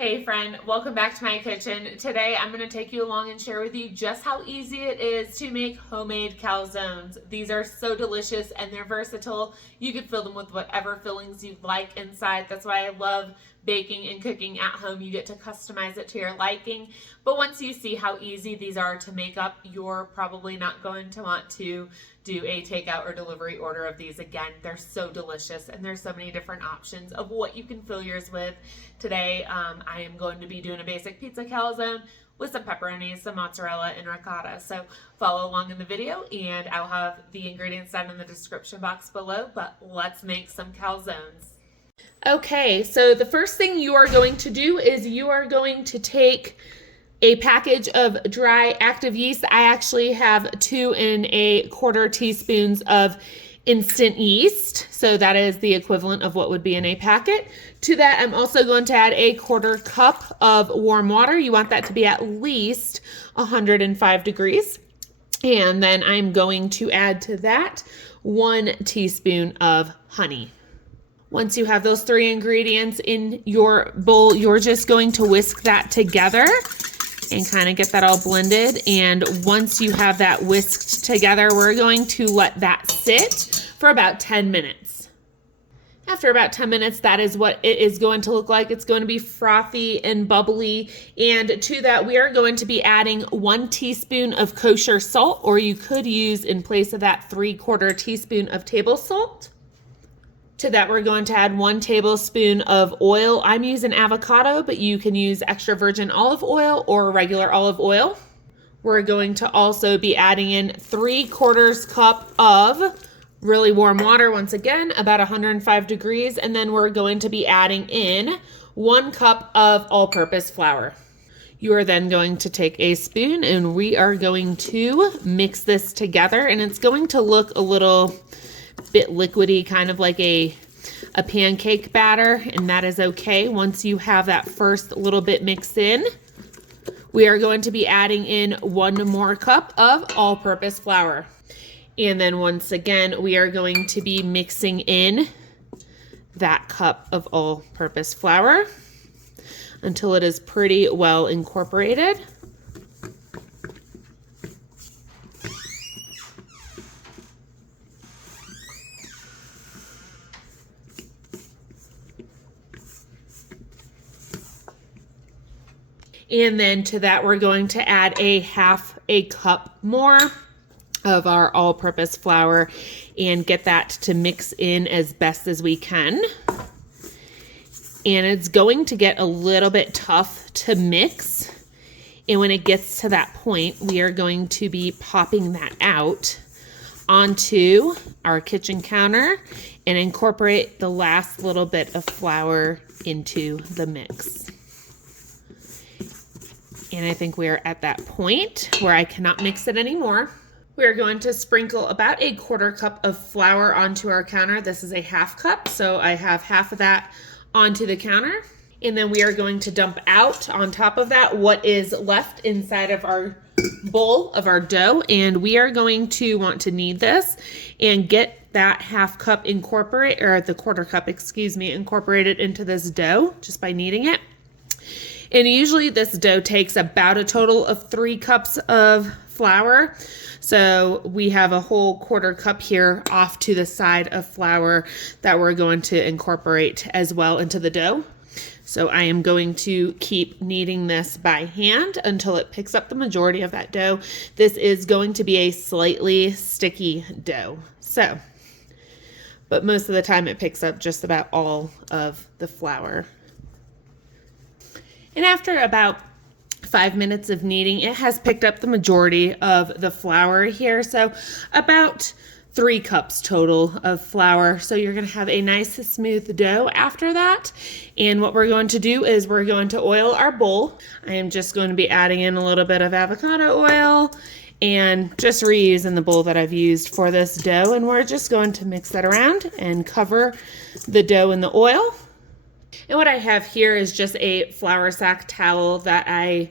Hey friend, welcome back to my kitchen. Today I'm going to take you along and share with you just how easy it is to make homemade calzones. These are so delicious and they're versatile. You can fill them with whatever fillings you like inside. That's why I love baking and cooking at home. You get to customize it to your liking. But once you see how easy these are to make up, you're probably not going to want to do a takeout or delivery order of these again. They're so delicious and there's so many different options of what you can fill yours with. Today I am going to be doing a basic pizza calzone with some pepperoni, some mozzarella, and ricotta. So follow along in the video and I'll have the ingredients down in the description box below, but let's make some calzones. Okay, so the first thing you are going to do is you are going to take a package of dry active yeast. I actually have 2 1/4 teaspoons of instant yeast. So that is the equivalent of what would be in a packet. To that, I'm also going to add a 1/4 cup of warm water. You want that to be at least 105 degrees. And then I'm going to add to that 1 teaspoon of honey. Once you have those 3 ingredients in your bowl, you're just going to whisk that together and kind of get that all blended. And once you have that whisked together, we're going to let that sit for about 10 minutes. After about 10 minutes, that is what it is going to look like. It's going to be frothy and bubbly. And to that, we are going to be adding 1 teaspoon of kosher salt, or you could use in place of that 3/4 teaspoon of table salt. To that, we're going to add 1 tablespoon of oil. I'm using avocado, but you can use extra virgin olive oil or regular olive oil. We're going to also be adding in 3/4 cup of really warm water, once again, about 105 degrees. And then we're going to be adding in 1 cup of all-purpose flour. You are then going to take a spoon and we are going to mix this together. And it's going to look a little bit liquidy, kind of like a pancake batter, and that is okay. Once you have that first little bit mixed in, we are going to be adding in 1 more cup of all-purpose flour. And then once again, we are going to be mixing in that cup of all-purpose flour until it is pretty well incorporated. And then to that, we're going to add a 1/2 cup more of our all-purpose flour and get that to mix in as best as we can. And it's going to get a little bit tough to mix. And when it gets to that point, we are going to be popping that out onto our kitchen counter and incorporate the last little bit of flour into the mix. And I think we are at that point where I cannot mix it anymore. We are going to sprinkle about a 1/4 cup of flour onto our counter. This is a 1/2 cup, so I have 1/2 of that onto the counter. And then we are going to dump out on top of that what is left inside of our bowl of our dough. And we are going to want to knead this and get that 1/2 cup incorporate, or the 1/4 cup, excuse me, incorporated into this dough just by kneading it. And usually this dough takes about a total of 3 cups of flour. So we have a whole 1/4 cup here off to the side of flour that we're going to incorporate as well into the dough. So I am going to keep kneading this by hand until it picks up the majority of that dough. This is going to be a slightly sticky dough. But most of the time it picks up just about all of the flour. And after about 5 minutes of kneading, it has picked up the majority of the flour here. So about 3 cups total of flour. So you're going to have a nice smooth dough after that. And what we're going to do is we're going to oil our bowl. I am just going to be adding in a little bit of avocado oil and just reusing the bowl that I've used for this dough. And we're just going to mix that around and cover the dough in the oil. And what I have here is just a flour sack towel that I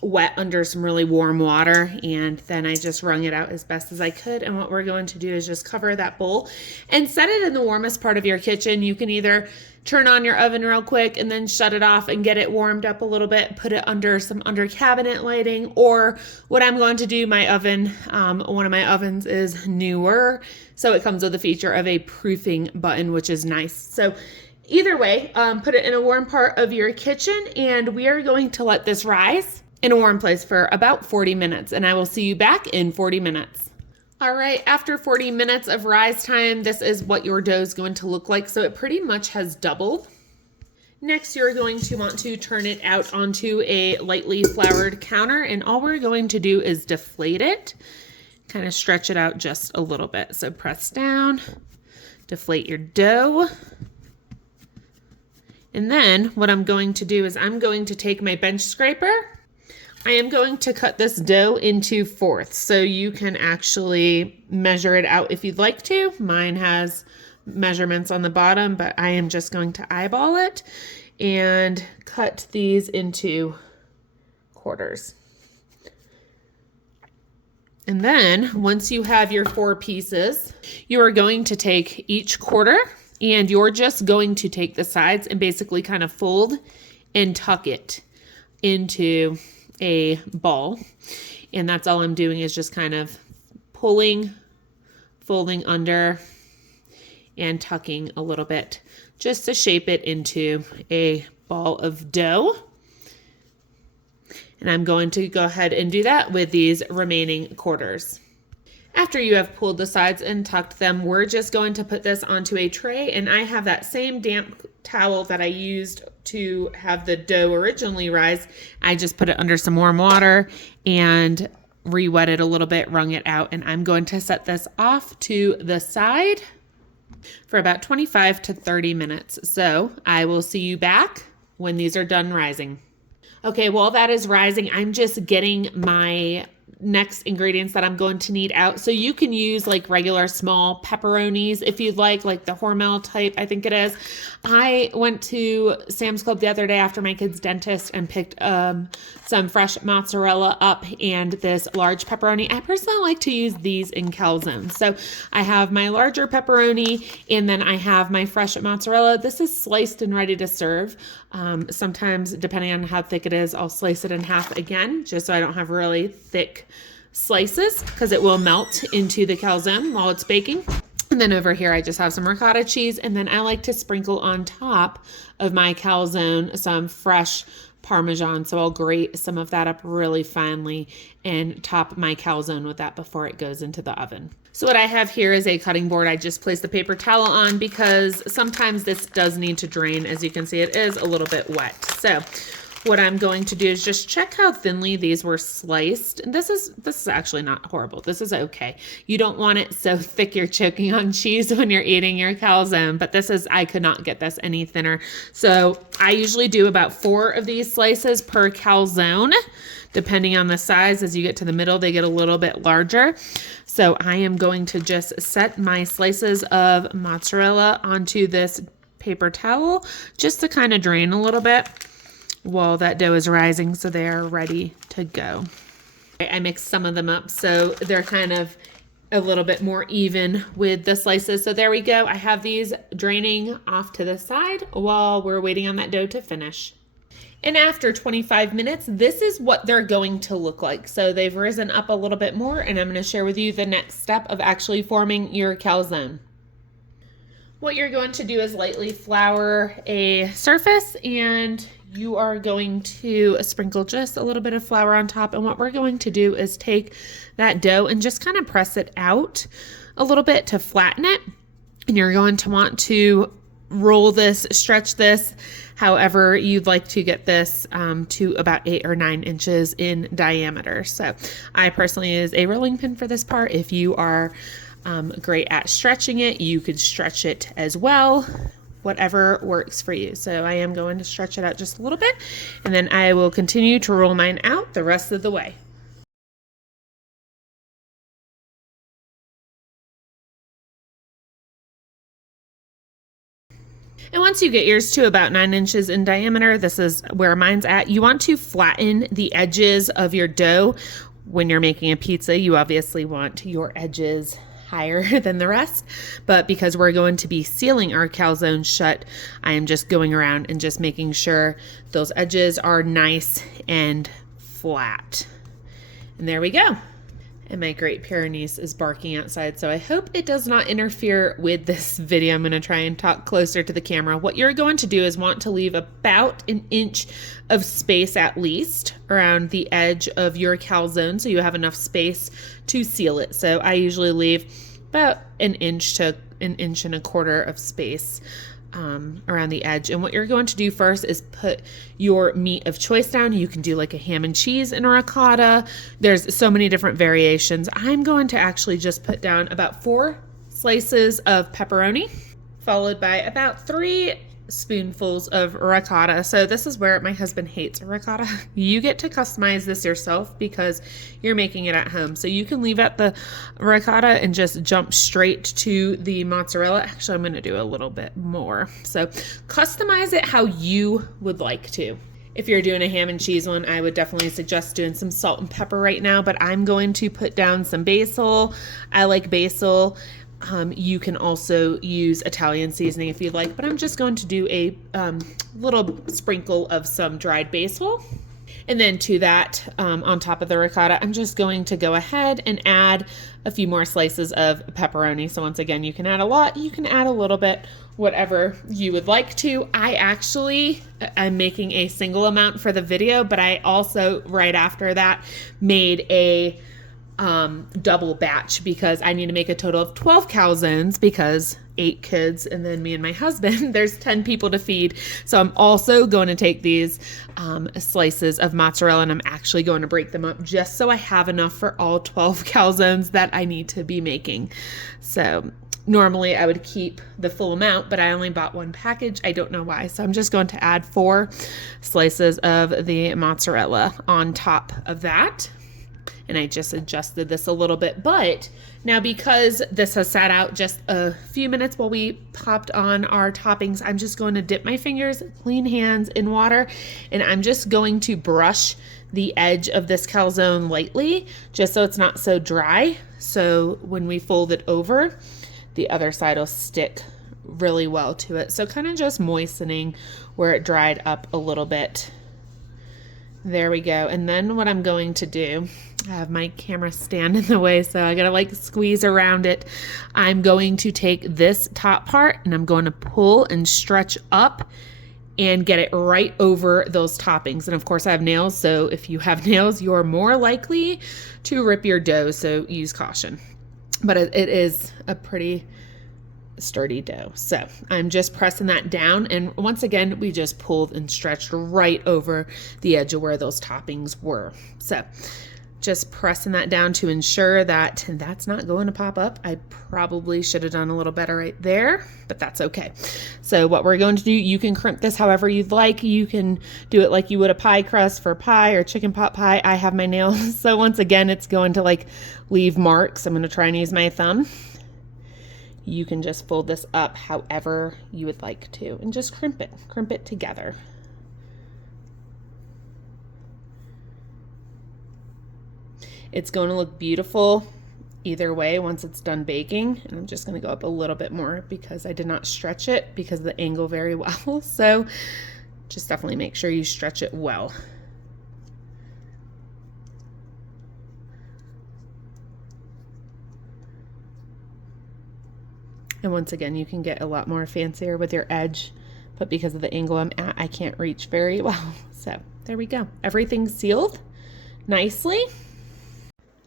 wet under some really warm water, and then I just wrung it out as best as I could. And what we're going to do is just cover that bowl and set it in the warmest part of your kitchen. You can either turn on your oven real quick and then shut it off and get it warmed up a little bit, put it under some under cabinet lighting, or what I'm going to do, my oven, one of my ovens is newer, so it comes with a feature of a proofing button, which is nice. So either way, put it in a warm part of your kitchen, and we are going to let this rise in a warm place for about 40 minutes, and I will see you back in 40 minutes. All right, after 40 minutes of rise time, this is what your dough is going to look like. So it pretty much has doubled. Next, you're going to want to turn it out onto a lightly floured counter, and all we're going to do is deflate it, kind of stretch it out just a little bit. So press down, deflate your dough. And then what I'm going to do is I'm going to take my bench scraper. I am going to cut this dough into fourths, so you can actually measure it out if you'd like to. Mine has measurements on the bottom, but I am just going to eyeball it and cut these into quarters. And then once you have your 4 pieces, you are going to take each quarter and you're just going to take the sides and basically kind of fold and tuck it into a ball. And that's all I'm doing, is just kind of pulling, folding under, and tucking a little bit just to shape it into a ball of dough. And I'm going to go ahead and do that with these remaining quarters. After you have pulled the sides and tucked them, we're just going to put this onto a tray, and I have that same damp towel that I used to have the dough originally rise. I just put it under some warm water and re-wet it a little bit, wrung it out, and I'm going to set this off to the side for about 25 to 30 minutes. So I will see you back when these are done rising. Okay, while that is rising, I'm just getting my next ingredients that I'm going to need out. So you can use like regular small pepperonis if you'd like the Hormel type, I think it is. I went to Sam's Club the other day after my kid's dentist and picked some fresh mozzarella up and this large pepperoni. I personally like to use these in calzones. So I have my larger pepperoni and then I have my fresh mozzarella. This is sliced and ready to serve. Sometimes, depending on how thick it is, I'll slice it in half again, just so I don't have really thick slices, because it will melt into the calzone while it's baking. And then over here, I just have some ricotta cheese, and then I like to sprinkle on top of my calzone some fresh Parmesan. So I'll grate some of that up really finely and top my calzone with that before it goes into the oven. So what I have here is a cutting board. I just placed the paper towel on because sometimes this does need to drain. As you can see, it is a little bit wet. So what I'm going to do is just check how thinly these were sliced. And this is actually not horrible. This is okay. You don't want it so thick you're choking on cheese when you're eating your calzone, but I could not get this any thinner. So I usually do about 4 of these slices per calzone, depending on the size. As you get to the middle, they get a little bit larger. So I am going to just set my slices of mozzarella onto this paper towel just to kind of drain a little bit while that dough is rising, so they are ready to go. I mixed some of them up so they're kind of a little bit more even with the slices. So there we go. I have these draining off to the side while we're waiting on that dough to finish. And after 25 minutes, this is what they're going to look like. So they've risen up a little bit more, and I'm going to share with you the next step of actually forming your calzone. What you're going to do is lightly flour a surface, and you are going to sprinkle just a little bit of flour on top. And what we're going to do is take that dough and just kind of press it out a little bit to flatten it. And you're going to want to roll this, stretch this, however you'd like to get this to about 8 or 9 inches in diameter. So I personally use a rolling pin for this part. If you are great at stretching it, you could stretch it as well, whatever works for you. So I am going to stretch it out just a little bit, and then I will continue to roll mine out the rest of the way. And once you get yours to about 9 inches in diameter, this is where mine's at, you want to flatten the edges of your dough. When you're making a pizza, you obviously want your edges higher than the rest, but because we're going to be sealing our calzone shut, I am just going around and just making sure those edges are nice and flat. And there we go. And my Great Pyrenees is barking outside, so I hope it does not interfere with this video. I'm going to try and talk closer to the camera. What you're going to do is want to leave about 1 inch of space at least around the edge of your calzone so you have enough space to seal it. So I usually leave about 1 inch to 1.25 inches of space around the edge. And what you're going to do first is put your meat of choice down. You can do like a ham and cheese and a ricotta. There's so many different variations. I'm going to actually just put down about 4 slices of pepperoni, followed by about 3 spoonfuls of ricotta. So this is where my husband hates ricotta. You get to customize this yourself because you're making it at home. So you can leave out the ricotta and just jump straight to the mozzarella. Actually, I'm going to do a little bit more. So customize it how you would like to. If you're doing a ham and cheese one, I would definitely suggest doing some salt and pepper right now, but I'm going to put down some basil. I like basil. You can also use Italian seasoning if you'd like, but I'm just going to do a little sprinkle of some dried basil. And then to that, on top of the ricotta, I'm just going to go ahead and add a few more slices of pepperoni. So once again, you can add a lot, you can add a little bit, whatever you would like to. I'm making a single amount for the video, but I also, right after that, made a double batch because I need to make a total of 12 calzones because 8 kids and then me and my husband, there's 10 people to feed. So I'm also going to take these slices of mozzarella and I'm actually going to break them up just so I have enough for all 12 calzones that I need to be making. So normally I would keep the full amount, but I only bought 1 package. I don't know why. So I'm just going to add 4 slices of the mozzarella on top of that. And I just adjusted this a little bit, but now because this has sat out just a few minutes while we popped on our toppings, I'm just going to dip my fingers, clean hands in water, and I'm just going to brush the edge of this calzone lightly, just so it's not so dry. So when we fold it over, the other side will stick really well to it. So kind of just moistening where it dried up a little bit. There we go. And then what I'm going to do, I have my camera stand in the way, so I gotta like squeeze around it. I'm going to take this top part and I'm going to pull and stretch up and get it right over those toppings. And of course I have nails, so if you have nails, you're more likely to rip your dough, so use caution. But it is a pretty sturdy dough. So I'm just pressing that down, and once again we just pulled and stretched right over the edge of where those toppings were. So just pressing that down to ensure that that's not going to pop up. I probably should have done a little better right there, but that's okay. So what we're going to do, you can crimp this however you'd like. You can do it like you would a pie crust for pie or chicken pot pie. I have my nails, so once again it's going to like leave marks. I'm going to try and use my thumb. You can just fold this up however you would like to and just crimp it together. It's going to look beautiful either way once it's done baking. And I'm just going to go up a little bit more because I did not stretch it because of the angle very well. So just definitely make sure you stretch it well. And once again, you can get a lot more fancier with your edge, but because of the angle I'm at, I can't reach very well. So there we go. Everything's sealed nicely.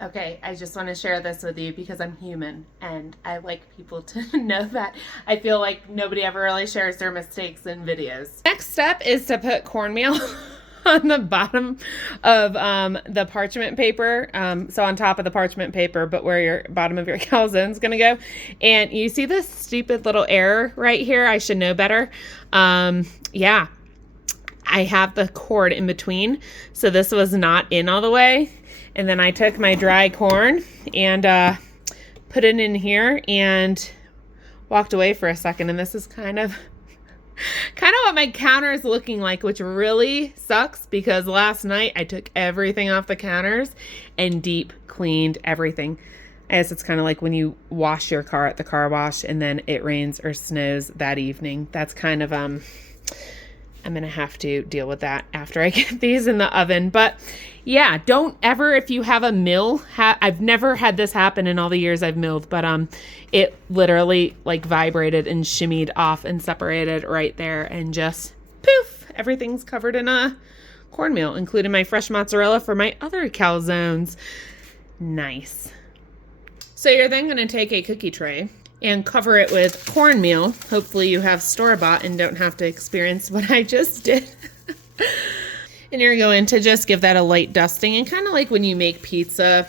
Okay, I just want to share this with you because I'm human and I like people to know that. I feel like nobody ever really shares their mistakes in videos. Next step is to put cornmeal on the bottom of the parchment paper. So on top of the parchment paper, but where your bottom of your calzone is going to go. And you see this stupid little error right here? I should know better. Yeah, I have the cord in between. So this was not in all the way. And then I took my dry corn and put it in here and walked away for a second. And this is kind of kind of what my counter is looking like, which really sucks because last night I took everything off the counters and deep cleaned everything. I guess it's kind of like when you wash your car at the car wash and then it rains or snows that evening. That's kind of, I'm going to have to deal with that after I get these in the oven. But yeah, don't ever, if you have a mill, I've never had this happen in all the years I've milled, but it literally like vibrated and shimmied off and separated right there and just poof, everything's covered in a cornmeal, including my fresh mozzarella for my other calzones. Nice. So you're then going to take a cookie tray and cover it with cornmeal. Hopefully you have store-bought and don't have to experience what I just did. And you're going to just give that a light dusting, and kind of like when you make pizza,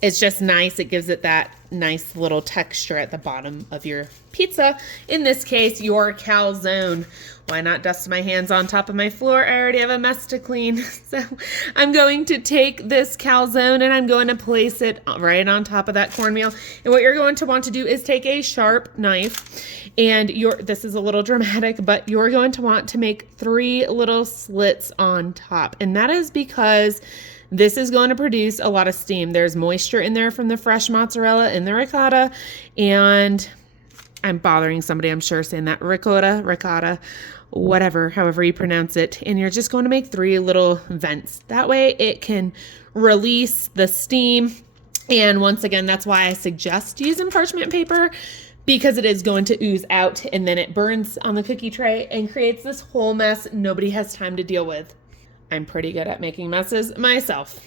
it's just nice. It gives it that nice little texture at the bottom of your pizza. In this case, your calzone. Why not dust my hands on top of my floor? I already have a mess to clean. So I'm going to take this calzone and I'm going to place it right on top of that cornmeal. And what you're going to want to do is take a sharp knife, and this is a little dramatic, but you're going to want to make 3 little slits on top. And that is because this is going to produce a lot of steam. There's moisture in there from the fresh mozzarella and the ricotta, and I'm bothering somebody, I'm sure, saying that ricotta, whatever, however you pronounce it. And you're just going to make 3 little vents. That way it can release the steam. And once again, that's why I suggest using parchment paper, because it is going to ooze out and then it burns on the cookie tray and creates this whole mess nobody has time to deal with. I'm pretty good at making messes myself.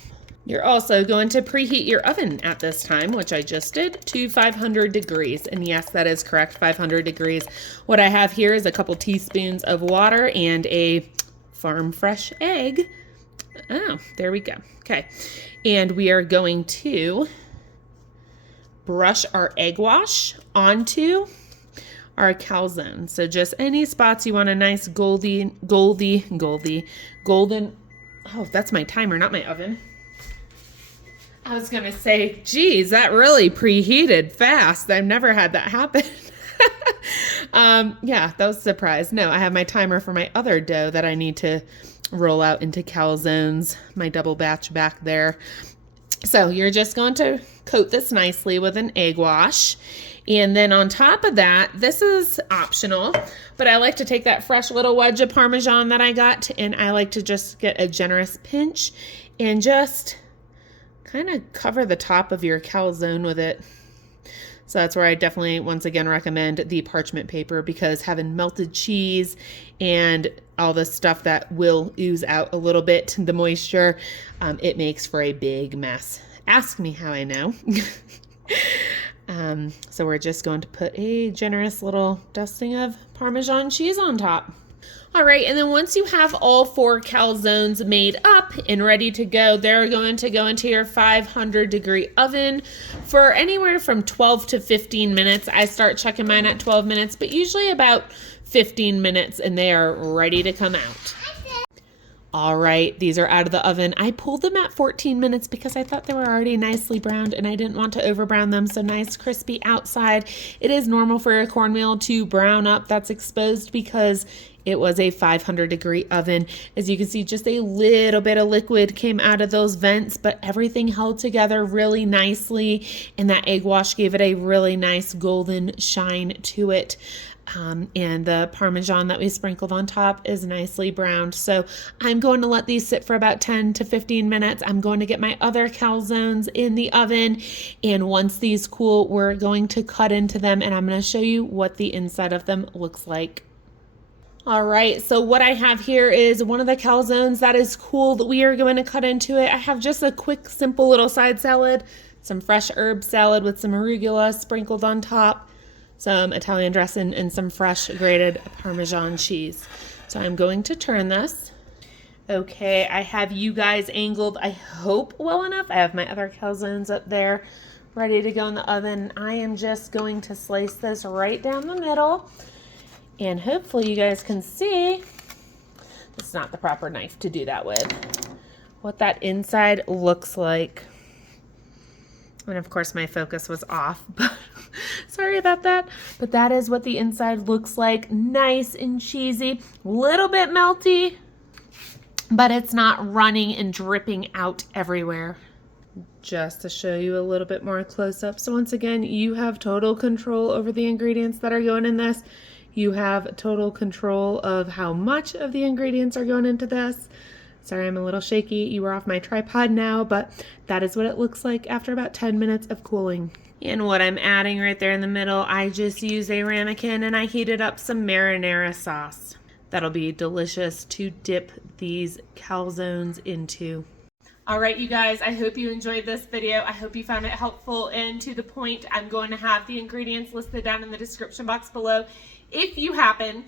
You're also going to preheat your oven at this time, which I just did, to 500 degrees. And yes, that is correct, 500 degrees. What I have here is a couple teaspoons of water and a farm fresh egg. Oh, there we go. Okay. And we are going to brush our egg wash onto our calzone. So just any spots you want a nice golden, oh, that's my timer, not my oven. I was going to say, geez, that really preheated fast. I've never had that happen. Yeah, that was a surprise. No, I have my timer for my other dough that I need to roll out into calzones, my double batch back there. So you're just going to coat this nicely with an egg wash. And then on top of that, this is optional, but I like to take that fresh little wedge of Parmesan that I got, and I like to just get a generous pinch and just kind of cover the top of your calzone with it. So that's where I definitely, once again, recommend the parchment paper, because having melted cheese and all the stuff that will ooze out a little bit, the moisture, it makes for a big mess. Ask me how I know. So we're just going to put a generous little dusting of Parmesan cheese on top. All right, and then once you have all 4 calzones made up and ready to go, they're going to go into your 500 degree oven for anywhere from 12 to 15 minutes. I start checking mine at 12 minutes, but usually about 15 minutes, and they are ready to come out. All right, these are out of the oven. I pulled them at 14 minutes because I thought they were already nicely browned and I didn't want to over brown them. So nice crispy outside. It is normal for a cornmeal to brown up. That's exposed because it was a 500 degree oven. As you can see, just a little bit of liquid came out of those vents, but everything held together really nicely. And that egg wash gave it a really nice golden shine to it. And the Parmesan that we sprinkled on top is nicely browned. So I'm going to let these sit for about 10 to 15 minutes. I'm going to get my other calzones in the oven. And once these cool, we're going to cut into them and I'm going to show you what the inside of them looks like. All right, so what I have here is one of the calzones that is cool that we are going to cut into it. I have just a quick, simple little side salad, some fresh herb salad with some arugula sprinkled on top, some Italian dressing, and some fresh grated Parmesan cheese. So I'm going to turn this. Okay, I have you guys angled, I hope, well enough. I have my other calzones up there ready to go in the oven. I am just going to slice this right down the middle. And hopefully you guys can see, it's not the proper knife to do that with, what that inside looks like. And of course my focus was off. Sorry about that. But that is what the inside looks like. Nice and cheesy, a little bit melty, but it's not running and dripping out everywhere. Just to show you a little bit more close up. So once again, you have total control over the ingredients that are going in this. You have total control of how much of the ingredients are going into this. Sorry, I'm a little shaky. You are off my tripod now, but that is what it looks like after about 10 minutes of cooling. And what I'm adding right there in the middle, I just use a ramekin and I heated up some marinara sauce. That'll be delicious to dip these calzones into. All right, you guys, I hope you enjoyed this video. I hope you found it helpful and to the point. I'm going to have the ingredients listed down in the description box below. If you happen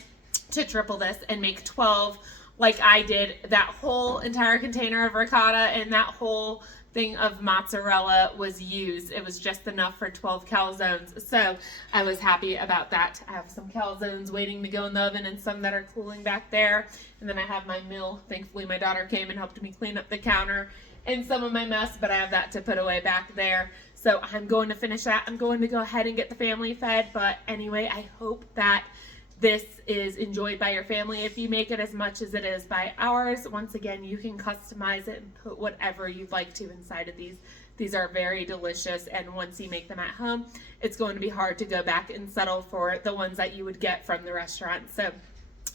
to triple this and make 12 like I did, that whole entire container of ricotta and that whole thing of mozzarella was used. It was just enough for 12 calzones. So I was happy about that. I have some calzones waiting to go in the oven and some that are cooling back there. And then I have my meal. Thankfully, my daughter came and helped me clean up the counter and some of my mess, but I have that to put away back there. So I'm going to finish that. I'm going to go ahead and get the family fed. But anyway, I hope that this is enjoyed by your family. If you make it as much as it is by ours, once again, you can customize it and put whatever you'd like to inside of these. These are very delicious, and once you make them at home, it's going to be hard to go back and settle for the ones that you would get from the restaurant. So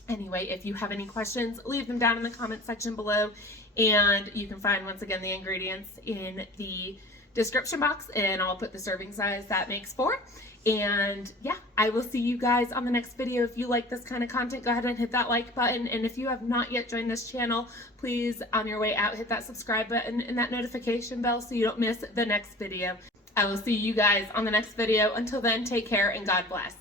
anyway, if you have any questions, leave them down in the comment section below, and you can find, once again, the ingredients in the description box, and I'll put the serving size that makes for. And yeah, I will see you guys on the next video. If you like this kind of content, go ahead and hit that like button. And if you have not yet joined this channel, please, on your way out, hit that subscribe button and that notification bell so you don't miss the next video. I will see you guys on the next video. Until then, take care and God bless.